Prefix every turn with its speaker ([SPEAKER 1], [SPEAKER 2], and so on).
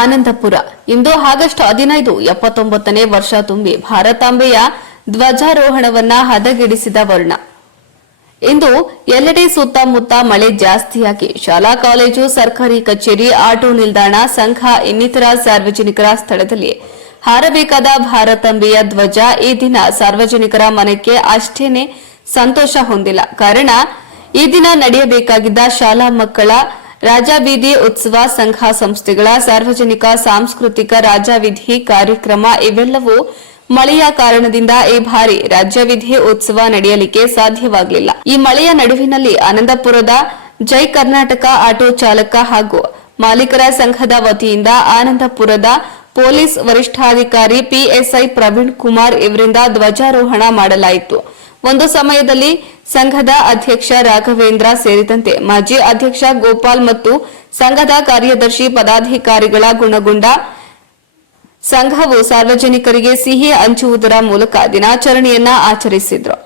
[SPEAKER 1] ಆನಂದಪುರ. ಇಂದು August ಹದಿನೈದು, ಎಪ್ಪತ್ತೊಂಬತ್ತನೇ ವರ್ಷ ತುಂಬಿ ಭಾರತಾಂಬೆಯ ಧ್ವಜಾರೋಹಣವನ್ನ ಹದಗೆಡಿಸಿದ ವರ್ಣ. ಇಂದು ಎಲ್ಲೆಡೆ ಸುತ್ತಮುತ್ತ ಮಳೆ ಜಾಸ್ತಿಯಾಗಿ ಶಾಲಾ ಕಾಲೇಜು, ಸರ್ಕಾರಿ ಕಚೇರಿ, ಆಟೋ ನಿಲ್ದಾಣ, ಸಂಘ, ಇನ್ನಿತರ ಸಾರ್ವಜನಿಕರ ಸ್ಥಳದಲ್ಲಿ ಹಾರಬೇಕಾದ ಭಾರತಾಂಬೆಯ ಧ್ವಜ ಈ ದಿನ ಸಾರ್ವಜನಿಕರ ಮನಕ್ಕೆ ಅಷ್ಟೇನೆ ಸಂತೋಷ ಹೊಂದಿಲ್ಲ. ಕಾರಣ, ಈ ದಿನ ನಡೆಯಬೇಕಾಗಿದ್ದ ಶಾಲಾ ಮಕ್ಕಳ ರಾಜಬೀದಿ ಉತ್ಸವ ಸಂಘ ಸಂಸ್ಥೆಗಳ ಸಾರ್ವಜನಿಕ ಸಾಂಸ್ಕೃತಿಕ ರಾಜವಿಧಿ ಕಾರ್ಯಕ್ರಮ ಇವೆಲ್ಲವೂ ಮಳೆಯ ಕಾರಣದಿಂದ ಈ ಬಾರಿ ರಾಜ್ಯವಿಧಿ ಉತ್ಸವ ನಡೆಯಲಿಕ್ಕೆ ಸಾಧ್ಯವಾಗಲಿಲ್ಲ. ಈ ಮಳೆಯ ನಡುವಿನಲ್ಲಿ ಆನಂದಪುರದ ಜೈ ಕರ್ನಾಟಕ ಆಟೋ ಚಾಲಕ ಹಾಗೂ ಮಾಲೀಕರ ಸಂಘದ ವತಿಯಿಂದ ಆನಂದಪುರದ ಪೊಲೀಸ್ ವರಿಷ್ಠಾಧಿಕಾರಿ ಪಿಎಸ್ಐ ಪ್ರವೀಣ್ ಕುಮಾರ್ ಇವರಿಂದ ಧ್ವಜಾರೋಹಣ ಮಾಡಲಾಯಿತು. ಒಂದು ಸಮಯದಲ್ಲಿ ಸಂಘದ ಅಧ್ಯಕ್ಷ ರಾಘವೇಂದ್ರ ಸೇರಿದಂತೆ ಮಾಜಿ ಅಧ್ಯಕ್ಷ ಗೋಪಾಲ್ ಮತ್ತು ಸಂಘದ ಕಾರ್ಯದರ್ಶಿ ಪದಾಧಿಕಾರಿಗಳ ಗುಣಗೊಂಡ ಸಂಘವು ಸಾರ್ವಜನಿಕರಿಗೆ ಸಿಹಿ ಹಂಚುವುದರ ಮೂಲಕ ದಿನಾಚರಣೆಯನ್ನ ಆಚರಿಸಿದ್ರು.